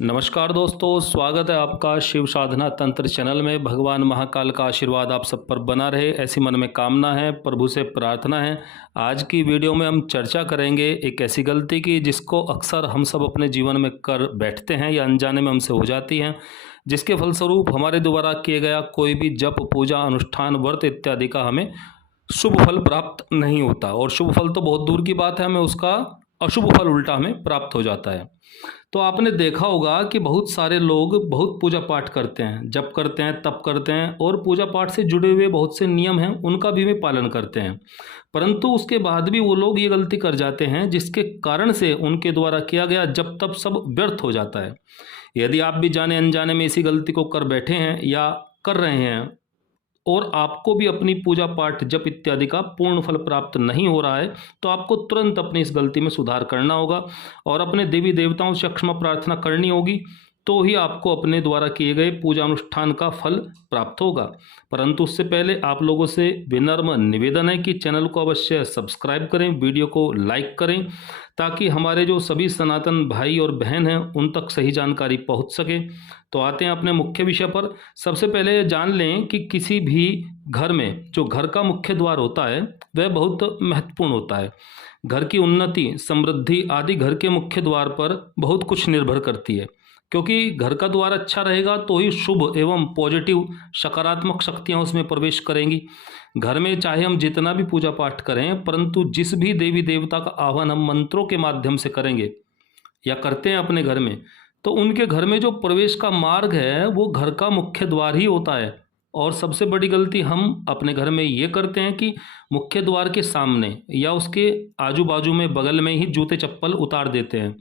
नमस्कार दोस्तों, स्वागत है आपका शिव साधना तंत्र चैनल में। भगवान महाकाल का आशीर्वाद आप सब पर बना रहे, ऐसी मन में कामना है, प्रभु से प्रार्थना है। आज की वीडियो में हम चर्चा करेंगे एक ऐसी गलती की जिसको अक्सर हम सब अपने जीवन में कर बैठते हैं या अनजाने में हमसे हो जाती हैं, जिसके फलस्वरूप हमारे द्वारा किए गया कोई भी जप, पूजा, अनुष्ठान, व्रत इत्यादि का हमें शुभ फल प्राप्त नहीं होता। और शुभ फल तो बहुत दूर की बात है, हमें उसका अशुभ फल उल्टा हमें प्राप्त हो जाता है। तो आपने देखा होगा कि बहुत सारे लोग बहुत पूजा पाठ करते हैं, जप करते हैं, तप करते हैं और पूजा पाठ से जुड़े हुए बहुत से नियम हैं उनका भी वे पालन करते हैं, परंतु उसके बाद भी वो लोग ये गलती कर जाते हैं जिसके कारण से उनके द्वारा किया गया जप तप सब व्यर्थ हो जाता है। यदि आप भी जाने अनजाने में इसी गलती को कर बैठे हैं या कर रहे हैं और आपको भी अपनी पूजा पाठ जप इत्यादि का पूर्ण फल प्राप्त नहीं हो रहा है, तो आपको तुरंत अपनी इस गलती में सुधार करना होगा और अपने देवी देवताओं से क्षमा प्रार्थना करनी होगी, तो ही आपको अपने द्वारा किए गए पूजा अनुष्ठान का फल प्राप्त होगा। परंतु उससे पहले आप लोगों से विनम्र निवेदन है कि चैनल को अवश्य सब्सक्राइब करें, वीडियो को लाइक करें, ताकि हमारे जो सभी सनातन भाई और बहन हैं उन तक सही जानकारी पहुंच सके। तो आते हैं अपने मुख्य विषय पर। सबसे पहले जान लें कि किसी भी घर में जो घर का मुख्य द्वार होता है वह बहुत महत्वपूर्ण होता है। घर की उन्नति, समृद्धि आदि घर के मुख्य द्वार पर बहुत कुछ निर्भर करती है, क्योंकि घर का द्वार अच्छा रहेगा तो ही शुभ एवं पॉजिटिव सकारात्मक शक्तियाँ उसमें प्रवेश करेंगी। घर में चाहे हम जितना भी पूजा पाठ करें, परंतु जिस भी देवी देवता का आह्वान हम मंत्रों के माध्यम से करेंगे या करते हैं अपने घर में, तो उनके घर में जो प्रवेश का मार्ग है वो घर का मुख्य द्वार ही होता है। और सबसे बड़ी गलती हम अपने घर में ये करते हैं कि मुख्य द्वार के सामने या उसके आजू बाजू में बगल में ही जूते चप्पल उतार देते हैं।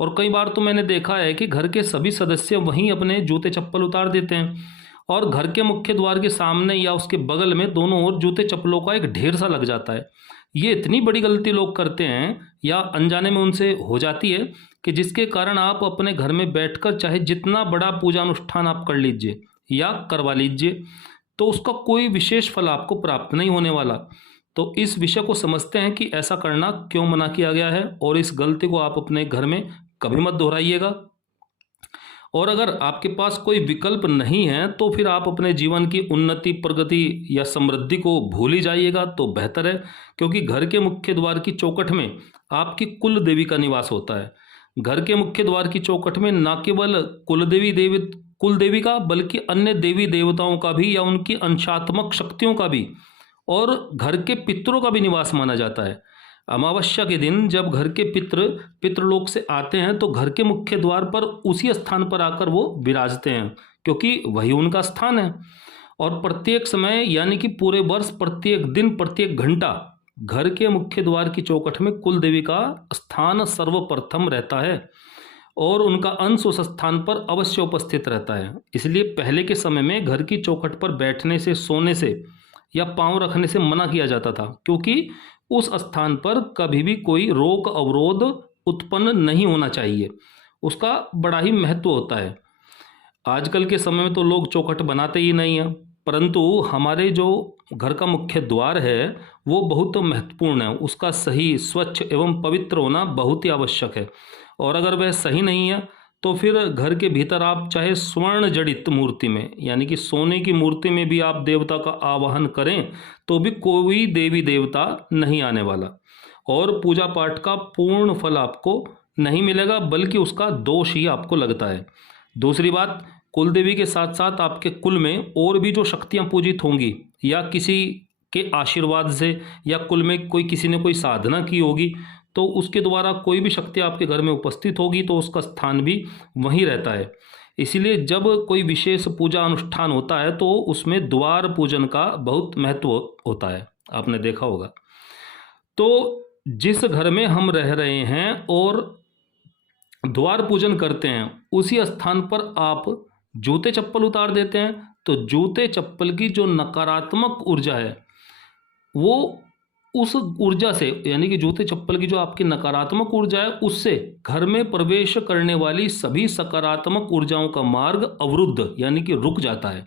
और कई बार तो मैंने देखा है कि घर के सभी सदस्य वहीं अपने जूते चप्पल उतार देते हैं और घर के मुख्य द्वार के सामने या उसके बगल में दोनों ओर जूते चप्पलों का एक ढेर सा लग जाता है। ये इतनी बड़ी गलती लोग करते हैं या अनजाने में उनसे हो जाती है कि जिसके कारण आप अपने घर में बैठकर चाहे जितना बड़ा पूजा अनुष्ठान आप कर लीजिए या करवा लीजिए, तो उसका कोई विशेष फल आपको प्राप्त नहीं होने वाला। तो इस विषय को समझते हैं कि ऐसा करना क्यों मना किया गया है और इस गलती को आप अपने घर में कभी मत दोहराइएगा। और अगर आपके पास कोई विकल्प नहीं है तो फिर आप अपने जीवन की उन्नति, प्रगति या समृद्धि को भूल ही जाइएगा तो बेहतर है, क्योंकि घर के मुख्य द्वार की चौखट में आपकी कुल देवी का निवास होता है। घर के मुख्य द्वार की चौखट में न केवल कुल देवी का बल्कि अन्य देवी देवताओं का भी या उनकी अंशात्मक शक्तियों का भी और घर के पितरों का भी निवास माना जाता है। अमावस्या के दिन जब घर के पितृलोक से आते हैं तो घर के मुख्य द्वार पर उसी स्थान पर आकर वो विराजते हैं, क्योंकि वही उनका स्थान है। और प्रत्येक समय यानी कि पूरे वर्ष प्रत्येक दिन प्रत्येक घंटा घर के मुख्य द्वार की चौखट में कुल देवी का स्थान सर्वप्रथम रहता है और उनका अंश उस स्थान पर अवश्य उपस्थित रहता है। इसलिए पहले के समय में घर की चौखट पर बैठने से, सोने से या पांव रखने से मना किया जाता था, क्योंकि उस स्थान पर कभी भी कोई रोक अवरोध उत्पन्न नहीं होना चाहिए। उसका बड़ा ही महत्व होता है। आजकल के समय में तो लोग चौखट बनाते ही नहीं हैं, परंतु हमारे जो घर का मुख्य द्वार है वो बहुत महत्वपूर्ण है। उसका सही, स्वच्छ एवं पवित्र होना बहुत ही आवश्यक है। और अगर वह सही नहीं है तो फिर घर के भीतर आप चाहे स्वर्ण जड़ित मूर्ति में यानी कि सोने की मूर्ति में भी आप देवता का आवाहन करें तो भी कोई देवी देवता नहीं आने वाला और पूजा पाठ का पूर्ण फल आपको नहीं मिलेगा, बल्कि उसका दोष ही आपको लगता है। दूसरी बात, कुल देवी के साथ साथ आपके कुल में और भी जो शक्तियां पूजित होंगी या किसी के आशीर्वाद से या कुल में किसी ने कोई साधना की होगी, तो उसके द्वारा कोई भी शक्ति आपके घर में उपस्थित होगी तो उसका स्थान भी वहीं रहता है। इसीलिए जब कोई विशेष पूजा अनुष्ठान होता है तो उसमें द्वार पूजन का बहुत महत्व होता है, आपने देखा होगा। तो जिस घर में हम रह रहे हैं और द्वार पूजन करते हैं उसी स्थान पर आप जूते चप्पल उतार देते हैं, तो जूते चप्पल की जो नकारात्मक ऊर्जा है वो उस ऊर्जा से यानी कि जूते चप्पल की जो आपकी नकारात्मक ऊर्जा है उससे घर में प्रवेश करने वाली सभी सकारात्मक ऊर्जाओं का मार्ग अवरुद्ध यानी कि रुक जाता है।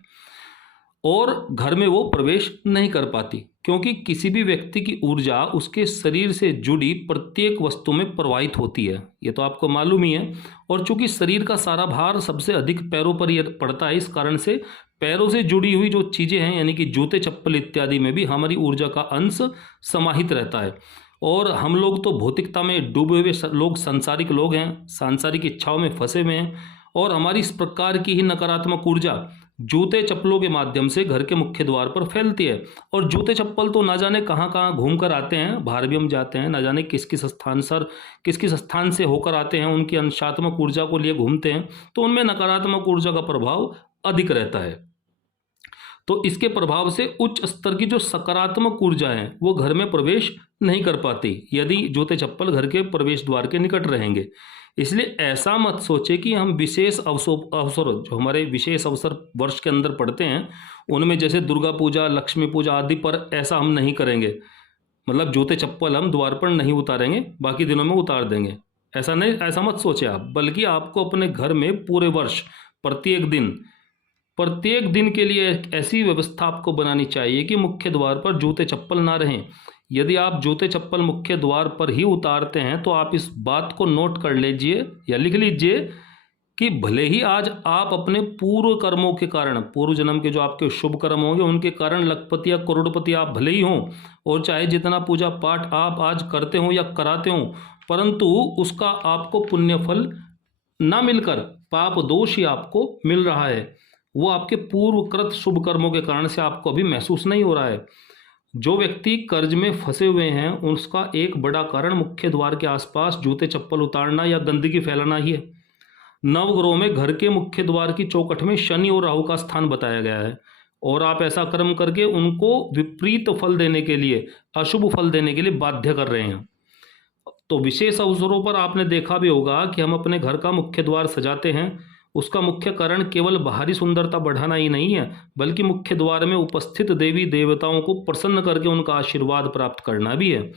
और घर में वो प्रवेश नहीं कर पाती, क्योंकि किसी भी व्यक्ति की ऊर्जा उसके शरीर से जुड़ी प्रत्येक वस्तु में प्रवाहित होती है, ये तो आपको मालूम ही है। और चूंकि शरीर का सारा भार सबसे अधिक पैरों पर ही पड़ता है, इस कारण से पैरों से जुड़ी हुई जो चीज़ें हैं यानी कि जूते चप्पल इत्यादि में भी हमारी ऊर्जा का अंश समाहित रहता है। और हम लोग तो भौतिकता में डूबे हुए लोग, सांसारिक लोग हैं, सांसारिक इच्छाओं में फंसे हुए हैं, और हमारी इस प्रकार की ही नकारात्मक ऊर्जा जूते चप्पलों के माध्यम से घर के मुख्य द्वार पर फैलती है। और जूते चप्पल तो ना जाने कहाँ कहाँ घूम कर आते हैं, बाहर भी हम जाते हैं, ना जाने किस किस स्थान से होकर आते हैं, उनकी अंशात्मक ऊर्जा को लिए घूमते हैं, तो उनमें नकारात्मक ऊर्जा का प्रभाव अधिक रहता है। तो इसके प्रभाव से उच्च स्तर की जो सकारात्मक ऊर्जा है वो घर में प्रवेश नहीं कर पाती यदि जूते चप्पल घर के प्रवेश द्वार के निकट रहेंगे। इसलिए ऐसा मत सोचे कि हम विशेष अवसर जो हमारे विशेष अवसर वर्ष के अंदर पड़ते हैं उनमें, जैसे दुर्गा पूजा, लक्ष्मी पूजा आदि पर ऐसा हम नहीं करेंगे, मतलब जूते चप्पल हम द्वार पर नहीं उतारेंगे, बाकी दिनों में उतार देंगे, ऐसा नहीं, ऐसा मत सोचे आप। बल्कि आपको अपने घर में पूरे वर्ष प्रत्येक दिन के लिए एक ऐसी व्यवस्था आपको बनानी चाहिए कि मुख्य द्वार पर जूते चप्पल ना रहें। यदि आप जूते चप्पल मुख्य द्वार पर ही उतारते हैं तो आप इस बात को नोट कर लीजिए या लिख लीजिए कि भले ही आज आप अपने पूर्व कर्मों के कारण, पूर्व जन्म के जो आपके शुभ कर्म होंगे उनके कारण लखपति या करोड़पति आप भले ही हों, और चाहे जितना पूजा पाठ आप आज करते हो या कराते हो, परंतु उसका आपको पुण्य फल ना मिलकर पाप दोष ही आपको मिल रहा है। वो आपके पूर्वकृत शुभ कर्मों के कारण से आपको अभी महसूस नहीं हो रहा है। जो व्यक्ति कर्ज में फंसे हुए हैं उसका एक बड़ा कारण मुख्य द्वार के आसपास जूते चप्पल उतारना या गंदगी फैलाना ही है। नवग्रहों में घर के मुख्य द्वार की चौखट में शनि और राहु का स्थान बताया गया है, और आप ऐसा कर्म करके उनको विपरीत फल देने के लिए, अशुभ फल देने के लिए बाध्य कर रहे हैं। तो विशेष अवसरों पर आपने देखा भी होगा कि हम अपने घर का मुख्य द्वार सजाते हैं, उसका मुख्य कारण केवल बाहरी सुंदरता बढ़ाना ही नहीं है, बल्कि मुख्य द्वार में उपस्थित देवी देवताओं को प्रसन्न करके उनका आशीर्वाद प्राप्त करना भी है।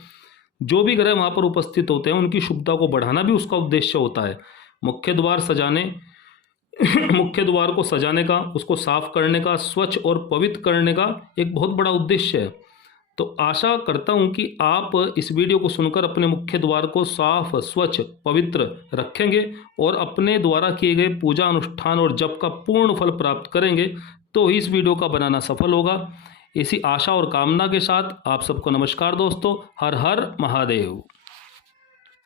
जो भी ग्रह वहाँ पर उपस्थित होते हैं उनकी शुभता को बढ़ाना भी उसका उद्देश्य होता है। मुख्य द्वार को सजाने का, उसको साफ करने का, स्वच्छ और पवित्र करने का एक बहुत बड़ा उद्देश्य है। तो आशा करता हूं कि आप इस वीडियो को सुनकर अपने मुख्य द्वार को साफ, स्वच्छ, पवित्र रखेंगे और अपने द्वारा किए गए पूजा अनुष्ठान और जप का पूर्ण फल प्राप्त करेंगे, तो इस वीडियो का बनाना सफल होगा। इसी आशा और कामना के साथ आप सबको नमस्कार दोस्तों। हर हर महादेव।